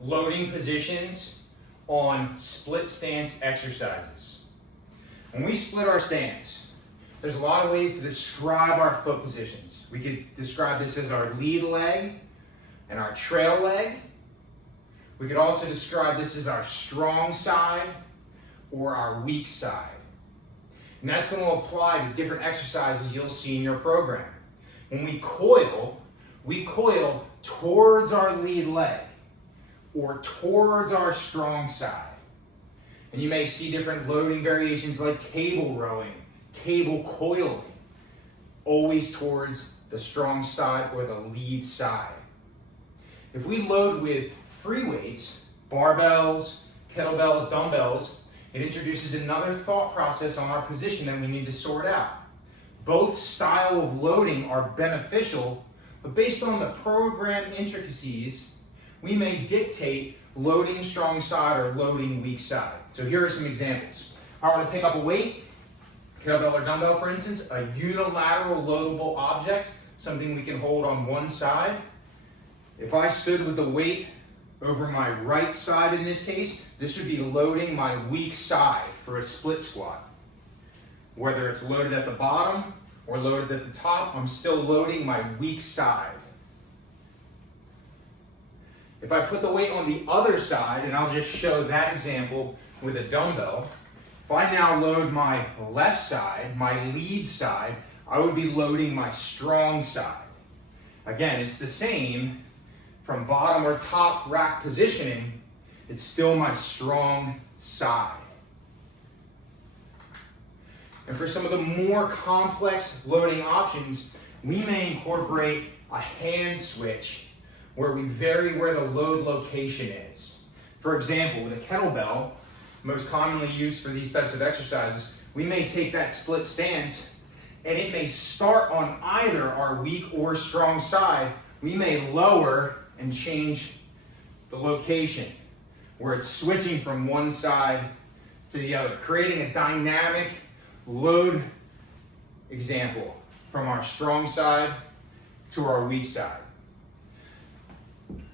loading positions on split stance exercises. When we split our stance, there's a lot of ways to describe our foot positions. We could describe this as our lead leg and our trail leg. We could also describe this as our strong side or our weak side. And that's going to apply to different exercises you'll see in your program. When we coil towards our lead leg or towards our strong side. And you may see different loading variations like cable rowing, cable coiling, always towards the strong side or the lead side. If we load with free weights, barbells, kettlebells, dumbbells, it introduces another thought process on our position that we need to sort out. Both style of loading are beneficial, but based on the program intricacies, we may dictate loading strong side or loading weak side. So here are some examples. I want to pick up a weight, kettlebell or dumbbell for instance, a unilateral loadable object, something we can hold on one side. If I stood with the weight over my right side in this case, this would be loading my weak side for a split squat. Whether it's loaded at the bottom or loaded at the top, I'm still loading my weak side. If I put the weight on the other side, and I'll just show that example with a dumbbell, if I now load my left side, my lead side, I would be loading my strong side. Again, it's the same from bottom or top rack positioning, it's still my strong side. And for some of the more complex loading options, we may incorporate a hand switch where we vary where the load location is. For example, with a kettlebell, most commonly used for these types of exercises, we may take that split stance and it may start on either our weak or strong side. We may lower and change the location where it's switching from one side to the other, creating a dynamic load example from our strong side to our weak side.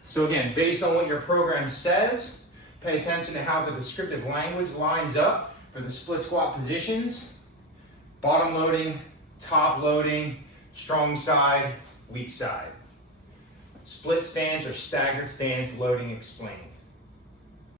So again, based on what your program says, pay attention to how the descriptive language lines up for the split squat positions, bottom loading, top loading, strong side, weak side. Split stance or staggered stance loading explained.